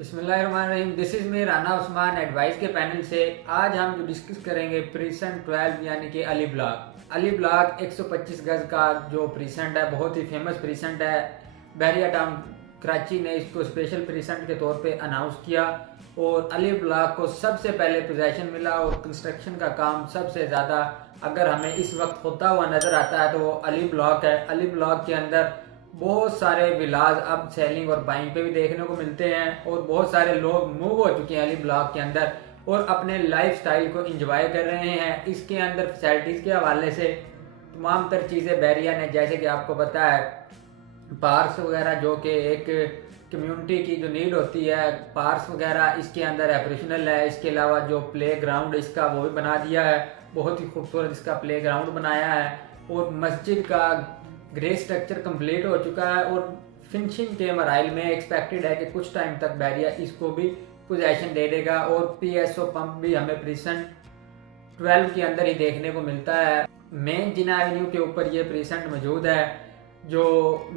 बिस्मिल्लाहिर्रहमानिर्रहीम। This is me Rana Usman advice के panel से। आज हम जो डिस्कस करेंगे प्रीसेंट 12 यानी कि अली ब्लॉक। अली ब्लॉक 125 गज का जो प्रीसेंट है, बहुत ही फेमस प्रीसेंट है। बहरिया टाउन कराची ने इसको स्पेशल प्रीसेंट के तौर पे अनाउंस किया और अली ब्लॉक को सबसे पहले पोजेसन मिला और कंस्ट्रक्शन का काम सबसे ज़्यादा अगर हमें इस वक्त होता हुआ नज़र आता है तो वो अली ब्लॉक है। अली ब्लॉक के अंदर बहुत सारे विलाज अब सेलिंग और बाइंग पे भी देखने को मिलते हैं और बहुत सारे लोग मूव हो चुके हैं अली ब्लॉक के अंदर और अपने लाइफ स्टाइल को इंजॉय कर रहे हैं। इसके अंदर फैसिलिटीज़ के हवाले से तमाम तर चीज़ें बहरिया ने, जैसे कि आपको पता है, पार्क्स वगैरह जो कि एक कम्युनिटी की जो नीड होती है, पार्क्स वगैरह इसके अंदर ऑपरेशनल है। इसके अलावा जो प्ले ग्राउंड इसका वो भी बना दिया है, बहुत ही खूबसूरत इसका प्ले ग्राउंड बनाया है और मस्जिद का ग्रे स्ट्रक्चर कंप्लीट हो चुका है और फिनिशिंग के मराइल में एक्सपेक्टेड है कि कुछ टाइम तक बहरिया इसको भी पोजेसन दे देगा और पीएसओ पंप भी हमें प्रीसेंट 12 के अंदर ही देखने को मिलता है। मेन जिना एवेन्यू के ऊपर ये प्रीसेंट मौजूद है, जो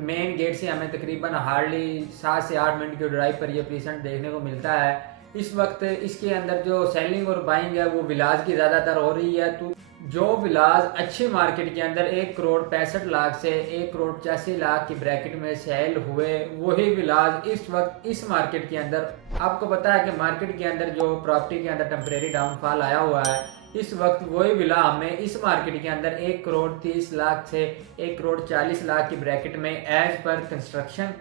मेन गेट से हमें तकरीबन हार्डली 7 से 8 मिनट की ड्राइव पर यह प्रीसेंट देखने को मिलता है। इस वक्त इसके अंदर जो सेलिंग और बाइंग है वो विलाज की ज़्यादातर हो रही है। तो जो विलाज अच्छी मार्केट के अंदर 1,65,00,000 से 1,85,00,000 की ब्रैकेट में सेल हुए, वही विलाज इस वक्त इस मार्केट के अंदर, आपको पता है कि मार्केट के अंदर जो प्रॉपर्टी के अंदर टेम्परेरी डाउनफॉल आया हुआ है, इस वक्त वही विला हमें इस मार्केट के अंदर 1,30,00,000 से 1,40,00,000 की ब्रैकेट में as per construction,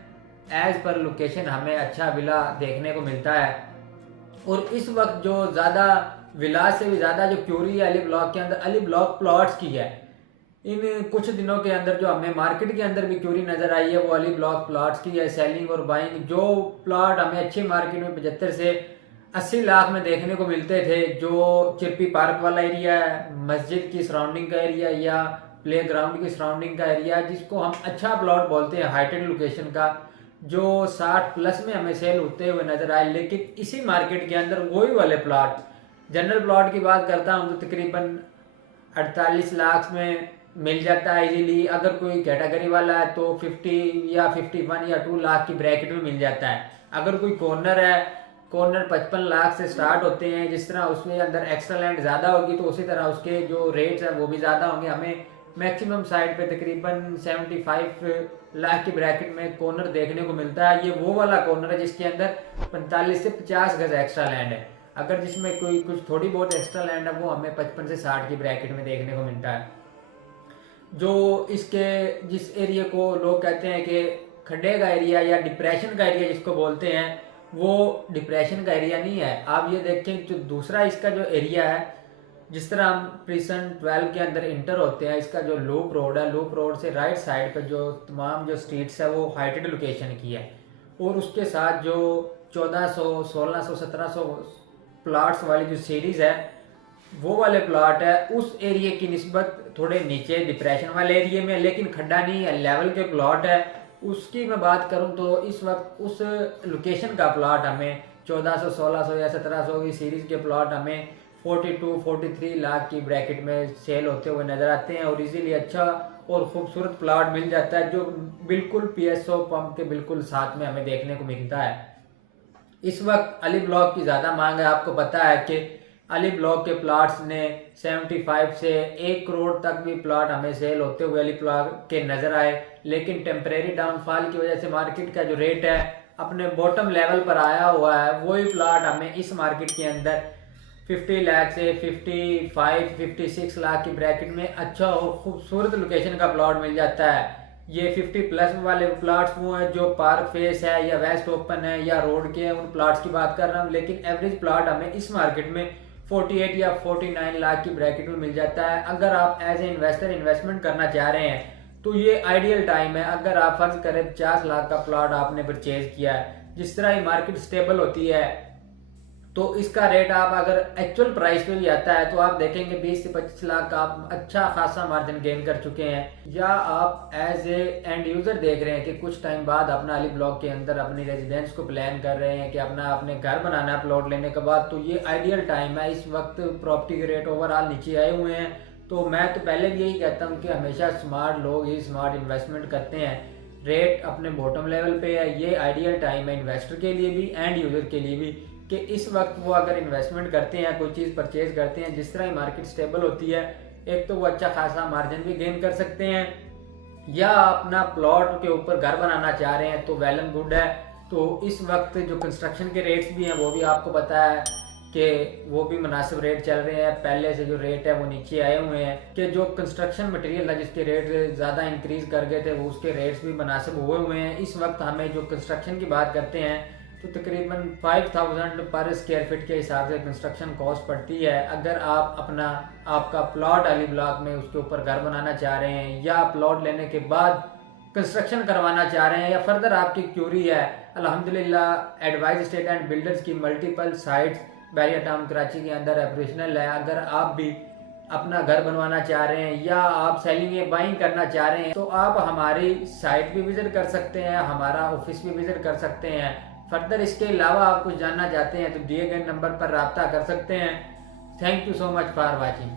as per location हमें अच्छा विला देखने को मिलता है। और इस वक्त जो ज़्यादा विला से भी ज़्यादा जो क्यूरी है अली ब्लॉक के अंदर, अली ब्लॉक प्लॉट्स की है। इन कुछ दिनों के अंदर जो हमें मार्केट के अंदर भी क्यूरी नज़र आई है वो अली ब्लॉक प्लॉट्स की है। सेलिंग और बाइंग जो प्लॉट हमें अच्छी मार्केट में 75 से 80 लाख में देखने को मिलते थे, जो चिरपी पार्क वाला एरिया है, मस्जिद की सराउंडिंग का एरिया या प्ले ग्राउंड की सराउंडिंग का एरिया, जिसको हम अच्छा प्लॉट बोलते हैं हाइटेड लोकेशन का, जो 60 प्लस में हमें सेल होते हुए नजर आए। लेकिन इसी मार्केट के अंदर वही वाले प्लॉट, जनरल प्लॉट की बात करता हूँ तो तकरीबन 48 लाख में मिल जाता है इजीली। अगर कोई कैटेगरी वाला है तो 50 या 51 या 2 लाख की ब्रैकेट में मिल जाता है। अगर कोई कॉर्नर है, कॉर्नर 55 लाख से स्टार्ट होते हैं। जिस तरह उसमें अंदर एक्स्ट्रा लैंड ज़्यादा होगी तो उसी तरह उसके जो रेट्स हैं वो भी ज़्यादा होंगे। हमें मैक्सिमम साइड पे तकरीबन 75 लाख की ब्रैकेट में कॉर्नर देखने को मिलता है। ये वो वाला कॉर्नर है जिसके अंदर 45 से 50 गज एक्स्ट्रा लैंड है। अगर जिसमें कोई कुछ थोड़ी बहुत एक्स्ट्रा लैंड है वो हमें 55 से 60 की ब्रैकेट में देखने को मिलता है। जो इसके जिस एरिया को लोग कहते हैं कि खड्डे का एरिया या डिप्रेशन का एरिया जिसको बोलते हैं, वो डिप्रेशन का एरिया नहीं है। आप ये देखें जो दूसरा इसका जो एरिया है, जिस तरह हम प्रीसेंट 12 के अंदर इंटर होते हैं, इसका जो लूप रोड है, लूप रोड से राइट साइड पे जो तमाम जो स्ट्रीट्स है वो हाइटेड लोकेशन की है और उसके साथ जो 1400, 1600, 1700 प्लाट्स वाली जो सीरीज है वो वाले प्लाट है उस एरिया की निस्बत थोड़े नीचे डिप्रेशन वाले एरिया में, लेकिन खड्डा नहीं है, लेवल के प्लॉट है। उसकी मैं बात करूं तो इस वक्त उस लोकेशन का प्लॉट हमें 1400, 1600 या 1700 की सीरीज के प्लॉट हमें 42, 43 लाख की ब्रैकेट में सेल होते हुए नजर आते हैं और इजीली अच्छा और खूबसूरत प्लॉट मिल जाता है जो बिल्कुल पीएसओ पंप के बिल्कुल साथ में हमें देखने को मिलता है। इस वक्त अली ब्लॉक की ज़्यादा मांग है। आपको पता है कि अली ब्लॉक के प्लाट्स ने 75 से 1 करोड़ तक भी प्लाट हमें सेल होते हुए अली ब्लॉक के नजर आए, लेकिन टेम्परेरी डाउनफॉल की वजह से मार्केट का जो रेट है अपने बॉटम लेवल पर आया हुआ है। वही प्लाट हमें इस मार्केट के अंदर 50 लाख से 55, 56 लाख की ब्रैकेट में अच्छा और खूबसूरत लोकेशन का प्लॉट मिल जाता है। ये 50 प्लस वाले प्लाट्स वो हैं जो पार्क फेस है या वेस्ट ओपन है या रोड के हैं, उन प्लाट्स की बात कर रहा हूँ। लेकिन एवरेज प्लाट हमें इस मार्केट में 48 या 49 लाख की ब्रैकेट में मिल जाता है। अगर आप एज ए इन्वेस्टर इन्वेस्टमेंट करना चाह रहे हैं तो ये आइडियल टाइम है। अगर आप फर्ज करें 50 लाख का प्लॉट आपने परचेज किया है, जिस तरह ही मार्केट स्टेबल होती है तो इसका रेट आप अगर एक्चुअल प्राइस पे भी आता है तो आप देखेंगे 20 से 25 लाख का आप अच्छा खासा मार्जिन गेन कर चुके हैं। या आप एज ए एंड यूजर देख रहे हैं कि कुछ टाइम बाद अपना अली ब्लॉक के अंदर अपनी रेजिडेंस को प्लान कर रहे हैं कि अपना आपने घर बनाना है प्लॉट लेने के बाद, तो ये आइडियल टाइम है। इस वक्त प्रॉपर्टी के रेट ओवरऑल नीचे आए हुए हैं, तो मैं तो पहले भी यही कहता हूँ कि हमेशा स्मार्ट लोग ही स्मार्ट इन्वेस्टमेंट करते हैं। रेट अपने बॉटम लेवल पे है। ये आइडियल टाइम है इन्वेस्टर के लिए भी एंड यूज़र के लिए भी, कि इस वक्त वो अगर इन्वेस्टमेंट करते हैं, कोई चीज़ परचेज करते हैं, जिस तरह ही मार्केट स्टेबल होती है, एक तो वो अच्छा खासा मार्जिन भी गेन कर सकते हैं, या अपना प्लॉट के ऊपर घर बनाना चाह रहे हैं तो वेल एंड गुड है। तो इस वक्त जो कंस्ट्रक्शन के रेट्स भी हैं वो भी आपको पता है कि वो भी मुनासिब रेट चल रहे हैं। पहले से जो रेट है वो नीचे आए हुए हैं, कि जो कंस्ट्रक्शन मटेरियल था जिसके रेट ज़्यादा इंक्रीज कर गए थे वो उसके रेट्स भी मुनासिब हुए हुए हैं। इस वक्त हमें जो कंस्ट्रक्शन की बात करते हैं तो तकरीबन 5000 पर स्क्वायर फीट के हिसाब से कंस्ट्रक्शन कॉस्ट पड़ती है। अगर आप आपका प्लॉट अली ब्लॉक में उसके ऊपर घर बनाना चाह रहे हैं, या प्लॉट लेने के बाद कंस्ट्रक्शन करवाना चाह रहे हैं, या फर्दर आपकी क्यूरी है, अल्हम्दुलिल्लाह एडवाइस स्टेट एंड बिल्डर्स की multiple sites Bahria town Karachi के अंदर ऑपरेशनल है। अगर आप भी अपना घर बनवाना चाह रहे हैं या आप सेलिंग या बाइंग करना चाह रहे हैं तो आप हमारी साइट भी विजिट कर सकते हैं, हमारा ऑफिस भी विजिट कर सकते हैं। फर्दर इसके अलावा आप कुछ जानना चाहते हैं तो दिए गए नंबर पर रब्ता कर सकते हैं। Thank you so much for watching.